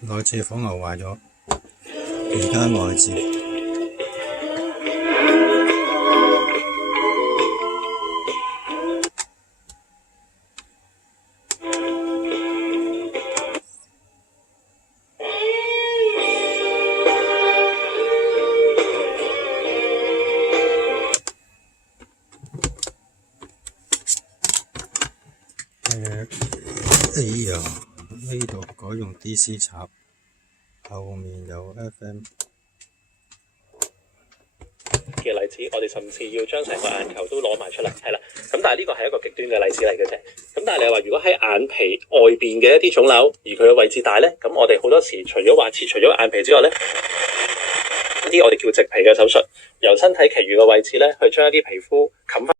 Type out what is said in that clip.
內置火牛壞咗，而家內置。哎呀，呢度改用 DC 插，後面有 FM 嘅例子，我哋甚至要將成個眼球都攞埋出嚟，係啦。咁但係呢個係一個極端嘅例子嚟嘅啫。咁但係你話如果喺眼皮外邊嘅一啲腫瘤，而佢嘅位置大咧，咁我哋好多時除咗話切除咗眼皮之外咧，一啲我哋叫植皮嘅手術，由身體其餘嘅位置咧去將一啲皮膚冚翻。